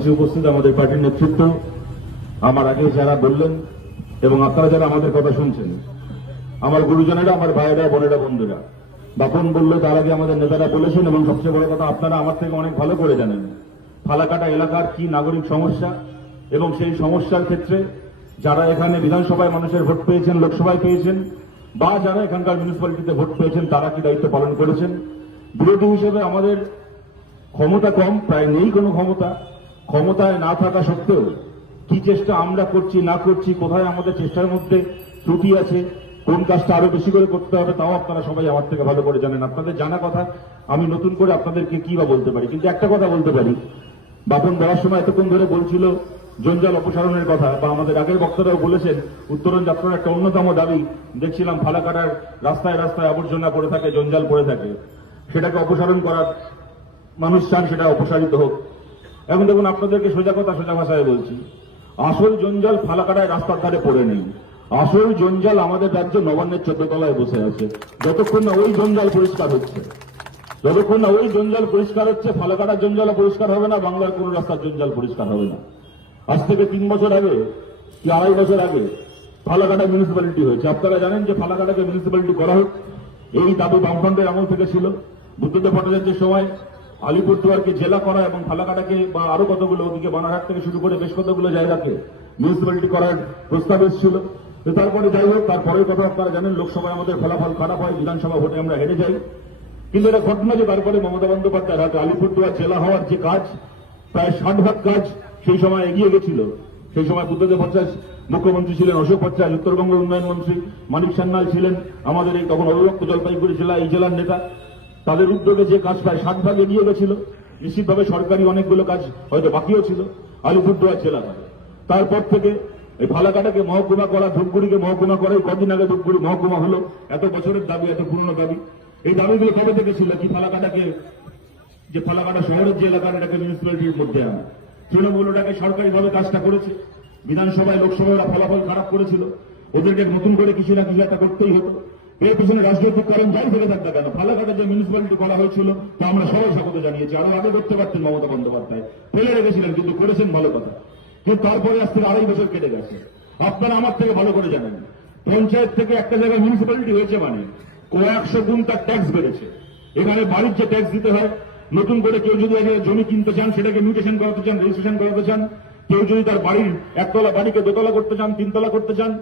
মঞ্চে উপস্থিত আমাদের পার্টির নেতৃত্ব, আমার আগে যারা বললেন এবং আপনারা যারা আমাদের কথা শুনছেন, আমার গুরুজনেরা, আমার ভাইয়েরা, বোনেরা, বন্ধুরা, বাপন বললো, তার আগে আমাদের নেতারা বলেছেন এবং সবচেয়ে বড় কথা আপনারা আমার থেকে অনেক ভালো করে জানেন ফালাকাটা এলাকার কি নাগরিক সমস্যা এবং সেই সমস্যার ক্ষেত্রে যারা এখানে বিধানসভায় মানুষের ভোট পেয়েছেন, লোকসভায় পেয়েছেন, বা যারা এখানকার মিউনিসিপ্যালিটিতে ভোট পেয়েছেন তারা কি দায়িত্ব পালন করেছেন। বিরোধী হিসেবে আমাদের ক্ষমতা কম, প্রায় নেই কোনো ক্ষমতায় না থাকা সত্ত্বেও কি চেষ্টা আমরা করছি না করছি, কোথায় আমাদের চেষ্টার মধ্যে ত্রুটি আছে, কোন কাজটা আরো বেশি করে করতে হবে, তাও আপনারা সবাই আমার থেকে ভালো করে জানেন। আপনাদের জানা কথা, আমি নতুন করে আপনাদেরকে কি বা বলতে পারি, কিন্তু একটা কথা বলতে পারি, বাপন বলার সময় এতক্ষণ ধরে বলছিল জঞ্জাল অপসারণের কথা, বা আমাদের আগের বক্তারাও বলেছেন উত্তরণ যাত্রার একটা অন্যতম দাবি দেখছিলাম ফালাকাটার রাস্তায় রাস্তায় আবর্জনা পড়ে থাকে, জঞ্জাল পড়ে থাকে, সেটাকে অপসারণ করার মানুষ চান, সেটা অপসারিত হোক। এখন দেখুন, আপনাদেরকে সোজা কথা সোজা ভাষায় বলছি, আসল জঞ্জাল ফালাকাটায় রাস্তার ধারে পড়ে নেই, আসল জঞ্জাল আমাদের রাজ্য নবান্নের 14 তলায় বসে আছে। যতক্ষণ না ওই জঞ্জাল পরিষ্কার হচ্ছে, যতক্ষণ না ওই জঞ্জাল পরিষ্কার হচ্ছে, ফালাকাটার জঞ্জাল পরিষ্কার হবে না, বাংলার কোন রাস্তার জঞ্জাল পরিষ্কার হবে না। আজ থেকে 3 বছর আগে কি 2.5 বছর আগে ফালাকাটা মিউনিসিপ্যালিটি হয়েছে। আপনারা জানেন যে ফালাকাটাকে মিউনিসিপ্যালিটি করা হোক, এই দাবি বামফ্রন্টের আমল থেকে ছিল। বুদ্ধদেব ভট্টাচার্যের সময় আলিপুরদুয়ারকে জেলা করা এবং ফালাকাটাকে বা আরো কতগুলো, ওদিকে বানারহাট থেকে শুরু করে বেশ কতগুলো জায়গাকে মিউনিসিপ্যালিটি করার প্রস্তাব এসেছিল। তো তারপরে যাই হোক, তারপরের কথা আপনারা জানেন, লোকসভায় আমাদের ফলাফল খারাপ হয়, বিধানসভা ভোটে আমরা হেরে যাই। কিন্তু এটা ঘটনা যে তারপরে মমতা বন্দ্যোপাধ্যায় হাতে আলিপুরদুয়ার জেলা হওয়ার যে কাজ, প্রায় 60 কাজ সেই সময় এগিয়ে গেছিল। সেই সময় বুদ্ধদেব ভট্টাচার্য মুখ্যমন্ত্রী ছিলেন, অশোক ভট্টাচার্য উত্তরবঙ্গ উন্নয়ন মন্ত্রী, মানিক সান্যাল ছিলেন আমাদের এই তখন অবিভক্ত জলপাইগুড়ি জেলা এই জেলার নেতা। তাদের উদ্যোগে যে কাজ প্রায় 60 এগিয়ে গেছিল। নিশ্চিতভাবে সরকারি অনেকগুলো কাজ হয়তো বাকিও ছিল আলিপুরদুয়ার জেলা। তারপর থেকে এই ফালাকাটাকে মহকুমা করা, ধূপগুড়িকে মহকুমা করা, কদিন আগে ধূপগুড়ি মহকুমা হলো। এত বছরের দাবি, এত পুরনো দাবি। এই দাবিগুলো কবে থেকে ছিল, কি ফালাকাটাকে, যে ফালাকাটা শহরের যে এলাকার, এটাকে মিউনিসিপ্যালিটির মধ্যে আনা। তৃণমূল ওটাকে সরকারিভাবে কাজটা করেছে, বিধানসভায় লোকসভায় ওরা ফলাফল খারাপ করেছিল, ওদেরকে নতুন করে কিছু না কিছু একটা করতেই হতো। এর পিছনে রাজনৈতিক কারণ যাই থেকে থাক না কেন, ফালাকাটা যে মিউনিসিপ্যালিটি করা হয়েছিল তা আমরা সবাই স্বাগত জানিয়েছি। আরো আগে করতে পারতেন মমতা বন্দ্যোপাধ্যায়, ফেলে রেখেছিলেন, কিন্তু করেছেন, ভালো কথা। কিন্তু তারপরে আজ থেকে 2.5 বছর কেটে গেছে। আপনারা আমার থেকে ভালো করে জানেন, পঞ্চায়েত থেকে একটা জায়গায় মিউনিসিপ্যালিটি হয়েছে মানে কয়েকশো গুণ তার ট্যাক্স বেড়েছে। এখানে বাড়ির যে ট্যাক্স দিতে হয়, নতুন করে কেউ যদি জমি কিনতে চান, সেটাকে মিউটেশন করাতে চান, রেজিস্ট্রেশন করাতে চান, কেউ যদি তার বাড়ির 1 তলা বাড়িকে 2 তলা করতে চান, 3 তলা করতে চান,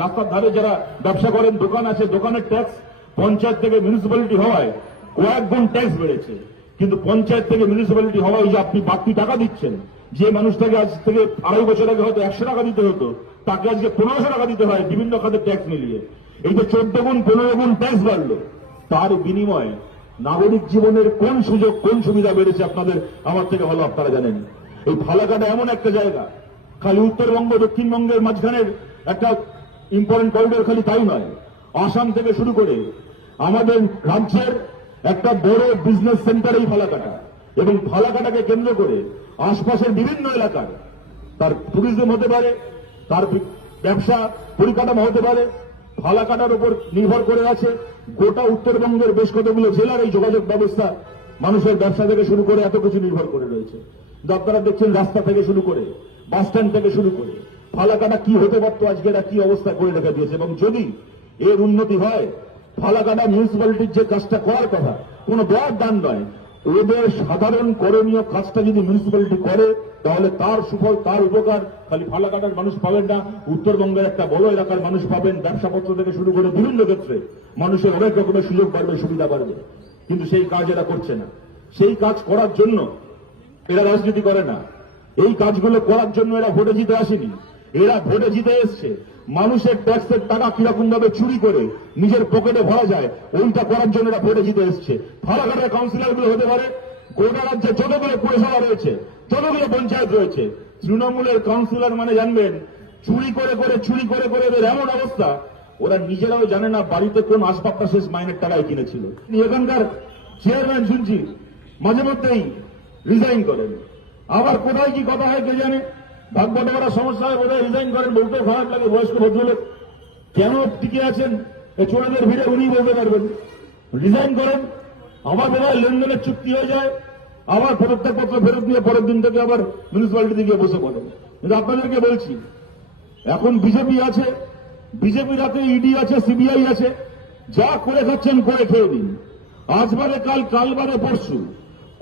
রাস্তার ধারে যারা ব্যবসা করেন, দোকান আছে, দোকানের ট্যাক্স পঞ্চায়েত থেকে মিউনিসিপ্যালিটি হওয়ায় কয়েক গুণ ট্যাক্স বেড়েছে। কিন্তু পঞ্চায়েত থেকে মিউনিসিপ্যালিটি হওয়ায় যে আপনি বাড়তি টাকা দিচ্ছেন, যে মানুষটাকে আজ থেকে 2.5 বছর আগে হয়তো 100 টাকা দিতে হতো, তাকে আজকে 1500 টাকা দিতে হয় বিভিন্ন খাতের ট্যাক্স মিলিয়ে। এই যে 14 গুণ 15 গুণ ট্যাক্স বাড়লো, তার বিনিময়ে নাগরিক জীবনের কোন সুযোগ, কোন সুবিধা বেড়েছে আপনাদের আমার থেকে ভালো আপনারা জানেন। এই ফালাকাটা এমন একটা জায়গা, খালি উত্তরবঙ্গ দক্ষিণবঙ্গের মাঝখানের একটা ইম্পর্টেন্ট করিডোর, খালি তাই নয়, আসাম থেকে শুরু করে আমাদের রাজ্যের একটা বড় বিজনেস সেন্টার এই ফালাকাটা। এবং ফালাকাটাকে কেন্দ্র করে আশপাশের বিভিন্ন এলাকার তার ট্যুরিজম হতে পারে, তার ব্যবসা পরিকাঠামো হতে পারে, ফালাকাটার উপর নির্ভর করে আছে গোটা উত্তরবঙ্গের বেশ কতগুলো জেলার এই যোগাযোগ ব্যবস্থা, মানুষের ব্যবসা থেকে শুরু করে এত কিছু নির্ভর করে রয়েছে। আপনারা দেখছেন রাস্তা থেকে শুরু করে বাস স্ট্যান্ড থেকে শুরু করে ফালাকাটা কি হতে পারতো, আজকে এরা কি অবস্থা করে রেখে দিয়েছে। এবং যদি এর উন্নতি হয়, ফালাকাটা মিউনিসিপ্যালিটির যে কাজটা করার কথা, কোনো বড় দান নয়, ওদের সাধারণ করণীয় কাজটা যদি মিউনিসিপ্যালিটি করে, তাহলে তার সুফল, তার উপকার খালি ফালাকাটার মানুষ পাবেন না, উত্তরবঙ্গের একটা বড় এলাকার মানুষ পাবেন। ব্যবসাপত্র থেকে শুরু করে বিভিন্ন ক্ষেত্রে মানুষের অনেক রকমের সুযোগ বাড়বে, সুবিধা বাড়বে। কিন্তু সেই কাজ এরা করছে না। সেই কাজ করার জন্য এরা রাজনীতি করে না, এই কাজগুলো করার জন্য এরা ভোটে জিতে আসেনি। এরা ভোটে জিতে এসছে মানুষের ট্যাক্সের টাকা কিরকম ভাবে চুরি করে নিজের পকেটে ভরা যায়, ওইটা করার জন্য এরা ভোটে জিতে এসছে। ফালাকাটার কাউন্সিলরগুলো হতে পারে, গোটা রাজ্যে যতগুলো পৌরসভা রয়েছে, যতগুলো পঞ্চায়েত রয়েছে, তৃণমূলের কাউন্সিলর মানে জানবেন চুরি করে করে এদের এমন অবস্থা, ওরা নিজেরাও জানে না বাড়িতে কোন আসবাবটা শেষ মাইনের টাকায় কিনেছিল। এখানকার চেয়ারম্যান শুনছি মাঝে মধ্যেই রিজাইন করেন, আবার কোথায় কি কথা হয় কে জানে, ভাগ্য করার সমস্যা হয় বোধহয় রিজাইন করেন, বলতেও খারাপ লাগে। বয়স্ক ভদ্রলোক কেন টিকে আছেন এই চোরাদের ভিড়ে উনি বলতে পারবেন। রিজাইন করেন, আবার বোধহয় লেনদেনের চুক্তি হয়ে যায়, আবার পদত্যাগপত্র ফেরত দিয়ে পরের দিন থেকে আবার মিউনিসিপ্যালিটিতে গিয়ে বসে পড়েন। কিন্তু আপনাদেরকে বলছি, এখন বিজেপি আছে, বিজেপির হাতে ইডি আছে, সিবিআই আছে, যা করে খাচ্ছেন করে খেয়ে দিন। আজ বারে কাল, কাল বারে পরশু,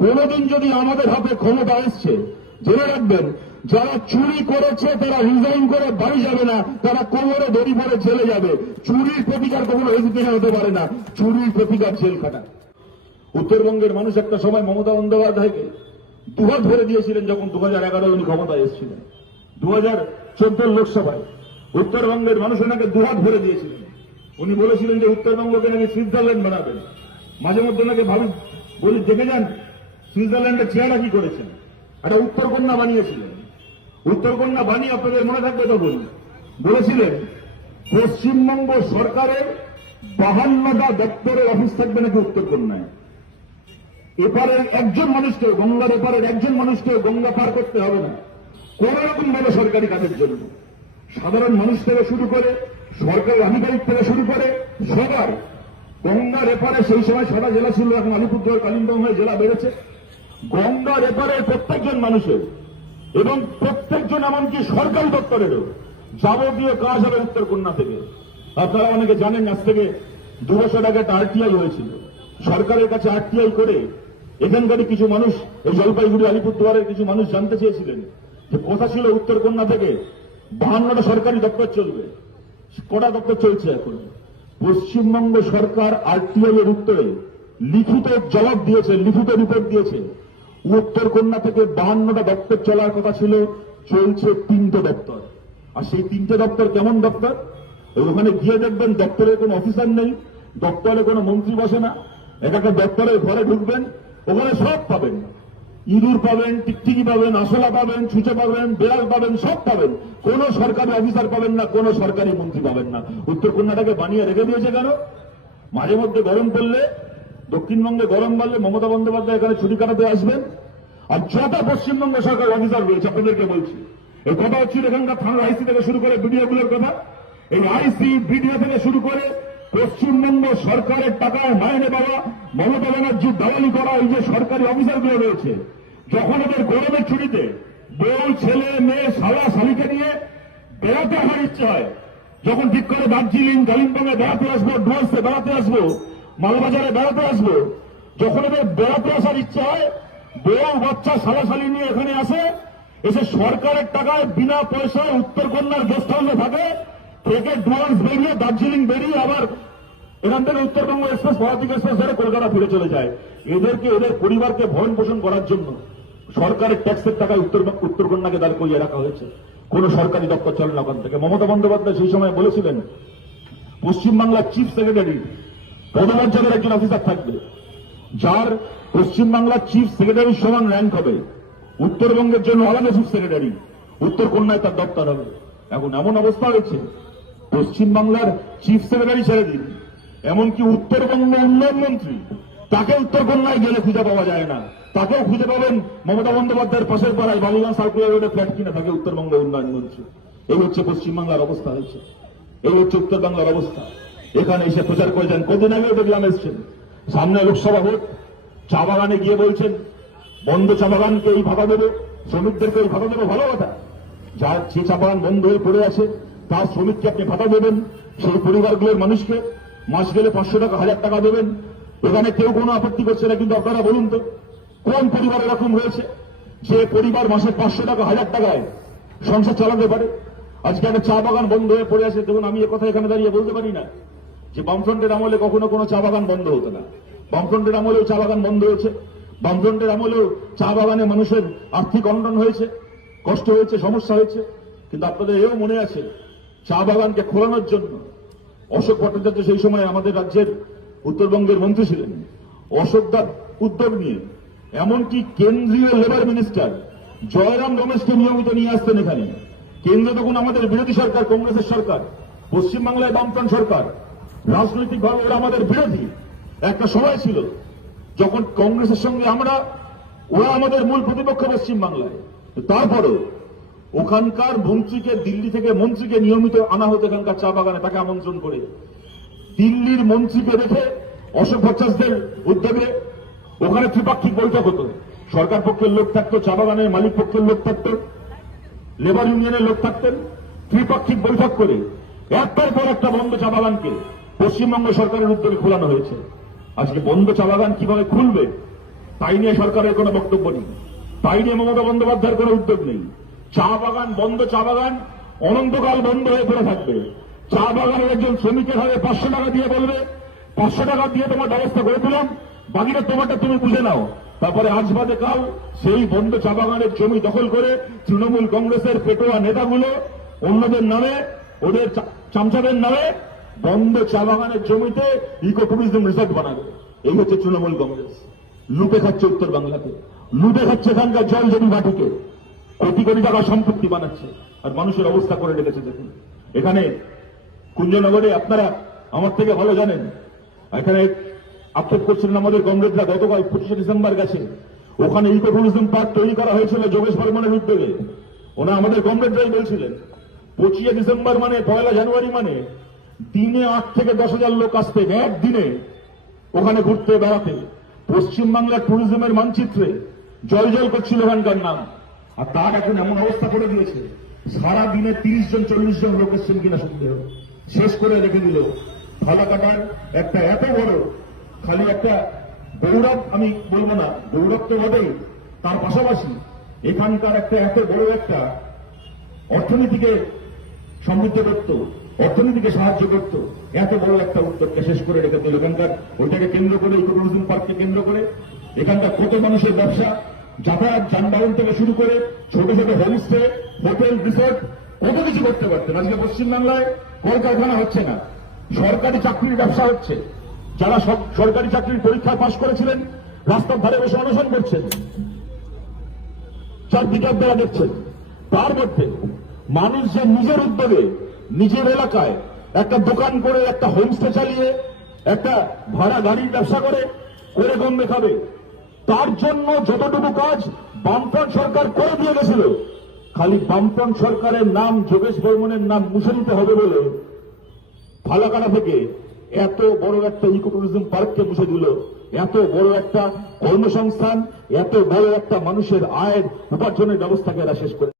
কোনদিন যদি আমাদের হাতে ক্ষমতা এসছে, জেনে রাখবেন, যারা চুরি করেছে তারা রিজাইন করে বাড়ি যাবে না, তারা কোমরে দড়ি পরে জেলে যাবে। চুরির প্রতিকার কখনো হেজিটেশন হতে পারে না, চুরির প্রতিকার জেল খাটা। উত্তরবঙ্গের মানুষ একটা সময় মমতা বন্দ্যোপাধ্যায়কে দুহাত ভরে দিয়েছিলেন যখন 2011 উনি ক্ষমতায় এসেছিলেন। 2014 লোকসভায় উত্তরবঙ্গের মানুষ ওনাকে দুহাত ভরে দিয়েছিলেন। উনি বলেছিলেন যে উত্তরবঙ্গকে নাকি সুইজারল্যান্ড বানাবেন। মাঝে মধ্যে নাকি বলি দেখে যান সুইজারল্যান্ডের চেহারা কি করেছেন। একটা উত্তরকন্যা বানিয়েছিলেন। উত্তরকন্যা বানিয়ে আপনাদের মনে থাকবে তখন বলেছিলেন পশ্চিমবঙ্গ সরকারের 52টা দপ্তরের অফিস থাকবে নাকি উত্তরকন্যায়। এপারের একজন মানুষকে, গঙ্গার এপারের একজন মানুষকে গঙ্গা পার করতে হবে না কোন রকম ভাবে সরকারি কাজের জন্য। সাধারণ মানুষ থেকে শুরু করে, সরকারি আধিকারিক থেকে শুরু করে সবার গঙ্গার এপারে, সেই সময় 6টা জেলা ছিল, এখন আলিপুরদুয়ার কালিম্পং হয়ে জেলা বেড়েছে। গঙ্গার এপারে প্রত্যেকজন মানুষের এবং প্রত্যেকজন এমনকি সরকারি দপ্তরেরও যাবতীয় কাজ হবে উত্তরকন্যা থেকে। আপনারা অনেকে জানেন, আজ থেকে 2 বছর আগে একটা আরটিআই হয়েছিল। সরকারের কাছে আরটিআই করে এখানকারই কিছু মানুষ, এই জলপাইগুড়ি আলিপুরদুয়ারের কিছু মানুষ জানতে চেয়েছিলেন যে কথা ছিল উত্তরকন্যা থেকে 52টা সরকারি দপ্তর চলবে। কটা দপ্তর চলছে এখন? পশ্চিমবঙ্গ সরকার আরটিআই এর উত্তরে লিখিত জবাব দিয়েছে, লিখিত রিপোর্ট দিয়েছে। উত্তরকন্যা থেকে 52টা দপ্তর চলার কথা ছিল, চলছে 3টে দপ্তর। আর সেই 3টে দপ্তর কেমন দপ্তর? ওখানে গিয়ে দেখবেন দপ্তরের কোনো অফিসার নেই, দপ্তরে কোনো মন্ত্রী বসে না। একটা দপ্তরের ঘরে ঢুকবেন, ওখানে সব পাবেন, ইঁদুর পাবেন, টিকটিকি পাবেন, আশলা পাবেন, ছুঁচে পাবেন, বেড়াল পাবেন, সব পাবেন। কোন সরকারি অফিসার পাবেন না, কোন সরকারি মন্ত্রী পাবেন না। উত্তরকন্যাটাকে বানিয়ে রেখে দিয়েছে কেন? মাঝে মধ্যে গরম পড়লে, দক্ষিণবঙ্গে গরম বাড়লে মমতা বন্দ্যোপাধ্যায় এখানে ছুটি কাটাতে আসবেন। আর যত পশ্চিমবঙ্গ সরকার অফিসার রয়েছে, আপনাদেরকে বলছি, এই কথা হচ্ছিল এখানকার থানার আইসি থেকে শুরু করে বিডিওগুলোর কথা। এই আইসি বিডিও থেকে শুরু করে পশ্চিমবঙ্গ সরকারের টাকায় মাইনে পাওয়া, মমতা ব্যানার্জির দালালি করা এই যে সরকারি অফিসারগুলো রয়েছে, যখন এদের গরমের ছুটিতে বউ, ছেলে, মেয়ে, শালা, শালিকে নিয়ে বেড়াতে আসার ইচ্ছে হয়, যখন ঠিক করে দার্জিলিং, কালিম্পংয়ে বেড়াতে আসবো, ডুয়ার্সে বেড়াতে আসবো, মালবাজারে বেড়াতে আসবো, যখন এদের বেড়াতে আসার ইচ্ছে হয়, বউ, বাচ্চা, শালা, শালি নিয়ে এখানে আসে, এসে সরকারের টাকায় বিনা পয়সায় উত্তরকন্যার গেস্ট হাউসে থাকে, থেকে ডুয়ার্স বেরিয়ে, দার্জিলিং বেরিয়ে আবার এখান থেকে উত্তরবঙ্গ এক্সপ্রেস, পদাতিক এক্সপ্রেস ধরে কলকাতা ফিরে চলে যায়। এদেরকে, এদের পরিবারকে ভরণ পোষণ করার জন্য সরকারের ট্যাক্সের টাকায় উত্তরকন্যাকে দাঁড় করিয়ে রাখা হয়েছে। কোন সরকারি দপ্তর চলে না ওখান থেকে। মমতা বন্দ্যোপাধ্যায় সেই সময় বলেছিলেন পশ্চিমবাংলার চিফ সেক্রেটারি পদমর্যাদার একজন অফিসার থাকবে, যার পশ্চিমবাংলার চিফ সেক্রেটারির সমান র্যাঙ্ক হবে। উত্তরবঙ্গের জন্য আলাদা চিফ সেক্রেটারি, উত্তরকন্যায় তার দপ্তর হবে। এখন এমন অবস্থা হয়েছে, পশ্চিমবাংলার চিফ সেক্রেটারি ছেড়ে দিন, এমনকি উত্তরবঙ্গ উন্নয়ন মন্ত্রী, তাকে উত্তরকন্যায় গেলে খুঁজে পাওয়া যায় না। তাকেও খুঁজে পাবেন মমতা বন্দ্যোপাধ্যায়ের পাশের পাড়ায় বাবুগঞ্জ সার্কুলার রোডে ফ্ল্যাট কিনে থাকে উত্তরবঙ্গ উন্নয়ন মন্ত্রী। এই হচ্ছে পশ্চিমবাংলার অবস্থা হয়েছে, এই হচ্ছে উত্তরবাংলার অবস্থা। এখানে এসে প্রচার করেছেন, কদিন আগেও দেখলাম এসছেন, সামনে লোকসভা ভোট, চা বাগানে গিয়ে বলছেন বন্ধ চা বাগানকে এই ভাতা দেবো, শ্রমিকদেরকে এই ভাতা দেবো। ভালো কথা, যার যে চা বাগান বন্ধ হয়ে পড়ে আছে তার শ্রমিককে আপনি ভাতা দেবেন, সেই পরিবারগুলোর মানুষকে মাস গেলে 500 টাকা, 1000 টাকা দেবেন। এখানে কেউ কোনো আপত্তি করছে না, কিন্তু আপনারা বলুন তো কোন পরিবার এরকম রয়েছে যে পরিবার মাসে 500 টাকা, 1000 টাকায় সংসার চালাতে পারে? আজকে একটা চা বাগান বন্ধ হয়ে পড়ে আছে। দেখুন, আমি কথা এখানে দাঁড়িয়ে বলতে পারি না যে বামফ্রন্টের আমলে কখনো কোনো চা বাগান বন্ধ হতো না। বামফ্রন্টের আমলেও চা বাগান বন্ধ হয়েছে, বামফ্রন্টের আমলেও চা বাগানে মানুষের আর্থিক অনটন হয়েছে, কষ্ট হয়েছে, সমস্যা হয়েছে। কিন্তু আপনাদের এও মনে আছে, চা বাগানকে খোলানোর জন্য অশোক ভট্টাচার্য সেই সময় আমাদের রাজ্যের উত্তরবঙ্গের মন্ত্রী ছিলেন। অশোক দার উদ্যোগ নিয়ে এমনকি কেন্দ্রীয় লেবার মিনিস্টার জয়রাম রমেশকে নিয়মিত নিয়ে আসতেন এখানে। কেন্দ্র তখন আমাদের বিরোধী সরকার, কংগ্রেসের সরকার, পশ্চিমবাংলায় বামফ্রন্ট সরকার, রাজনৈতিকভাবে ওরা আমাদের বিরোধী। একটা সময় ছিল যখন কংগ্রেসের সঙ্গে ওরা আমাদের মূল প্রতিপক্ষ পশ্চিমবাংলায়। তারপরে ওখানকার মন্ত্রীকে, দিল্লি থেকে মন্ত্রীকে নিয়মিত আনা হতো এখানকার চা বাগানে, তাকে আমন্ত্রণ করে। দিল্লির মন্ত্রীকে দেখে অশোক ভট্টাচার্যের উদ্যোগে ওখানে ত্রিপাক্ষিক বৈঠক হতো। সরকার পক্ষের লোক থাকতো, চা বাগানের মালিক পক্ষের লোক থাকতো, লেবার ইউনিয়নের লোক থাকতেন, ত্রিপাক্ষিক বৈঠক করে একটার পর একটা বন্ধ চা বাগানকে পশ্চিমবঙ্গ সরকারের উদ্যোগে খোলানো হয়েছে। আজকে বন্ধ চা বাগান কিভাবে খুলবে তাই নিয়ে সরকারের কোনো বক্তব্য নেই, তাই নিয়ে মমতা বন্দ্যোপাধ্যায়ের কোনো উদ্যোগ নেই। চা বাগান বন্ধ, চা বাগান অনন্তকাল বন্ধ হয়ে পড়ে থাকবে। চা বাগানের একজন শ্রমিকের হাতে 500 টাকা দিয়ে বলবে 500 টাকা দিয়ে তোমার ব্যবস্থা করে দিলাম, বাকিটা তোমারটা তুমি বুঝে নাও। তারপরে আজ বাদে কাল সেই বন্ধ চা বাগানের জমি দখল করে তৃণমূল কংগ্রেসের পেটোয়া নেতাগুলো অন্যদের নামে, ওদের চামচাদের নামে বন্ধ চা বাগানের জমিতে ইকো ট্যুরিজম রিসর্ট বানাবে। এই হচ্ছে তৃণমূল কংগ্রেস। লুটে খাচ্ছে উত্তর বাংলাকে, লুটে খাচ্ছে এখানকার জল জমি মাটিকে, কোটি কোটি টাকা সম্পত্তি বানাচ্ছে আর মানুষের অবস্থা করে রেখেছে। দেখুন এখানে কুঞ্জনগরে আপনারা আমার থেকে ভালো জানেন, এখানে আক্ষেপ করছিলেন আমাদের কংগ্রেসরা গতকাল 25 ডিসেম্বর গেছে, ওখানে ইকো ট্যুরিজম পার্ক তৈরি করা হয়েছিল যোগেশ বর্মনের উদ্যোগে। ওনা আমাদের কংগ্রেসরাই বলছিলেন 25 ডিসেম্বর মানে 1 জানুয়ারি মানে দিনে 8 থেকে 10,000 লোক আসতেন একদিনে ওখানে ঘুরতে বেড়াতে। পশ্চিমবাংলার ট্যুরিজমের মানচিত্রে জল জল করছিল ওখানকার নাম, আর তার এখন এমন অবস্থা করে দিয়েছে সারা দিনে 30 জন 40 জন লোক এসছেন কিনা সন্দেহ, শেষ করে রেখে দিল। ফালাকাটার একটা এত বড় খালি একটা গৌরব, আমি বলবো না গৌরব তো বটেই, তার পাশাপাশি এখানকার একটা এত বড় একটা অর্থনীতিকে সমৃদ্ধ করত, অর্থনীতিকে সাহায্য করত, এত বড় একটা উদ্যোগকে শেষ করে রেখে দিল। এখানকার ওইটাকে কেন্দ্র করে ইকো ট্যুরিজম পার্ককে কেন্দ্র করে এখানকার কত মানুষের ব্যবসা, যাতায়াত যানবাহন থেকে শুরু করে ছোট ছোট হোমস্টে, হোটেল, রিসোর্ট, কত কিছু করতে পারতেন। আজকে পশ্চিমবাংলায় কলকারখানা হচ্ছে না, সরকারি চাকরির ব্যবসা হচ্ছে। যারা সরকারি চাকরির পরীক্ষায় পাশ করেছিলেন রাস্তার ধারে বসে অনশন করছেন, চারদিকে আপনারা দেখছেন। তার মধ্যে মানুষ যে নিজের উদ্যোগে নিজের এলাকায় একটা দোকান করে, একটা হোমস্টে চালিয়ে, একটা ভাড়া গাড়ির ব্যবসা করে কমবে খাবে, তার জন্য যতটুকু কাজ বামফ্রন্ট সরকার করে দিয়ে গেছিল, খালি বামফ্রন্ট সরকারের নাম, যোগেশ বর্মনের নাম মুছে দিতে হবে বলে ফালাকাটা থেকে এত বড় একটা ইকো ট্যুরিজম পার্ককে মুছে দিল। এত বড় একটা কর্মসংস্থান, এত বড় একটা মানুষের আয়ের উপার্জনের ব্যবস্থাকে এরা শেষ করে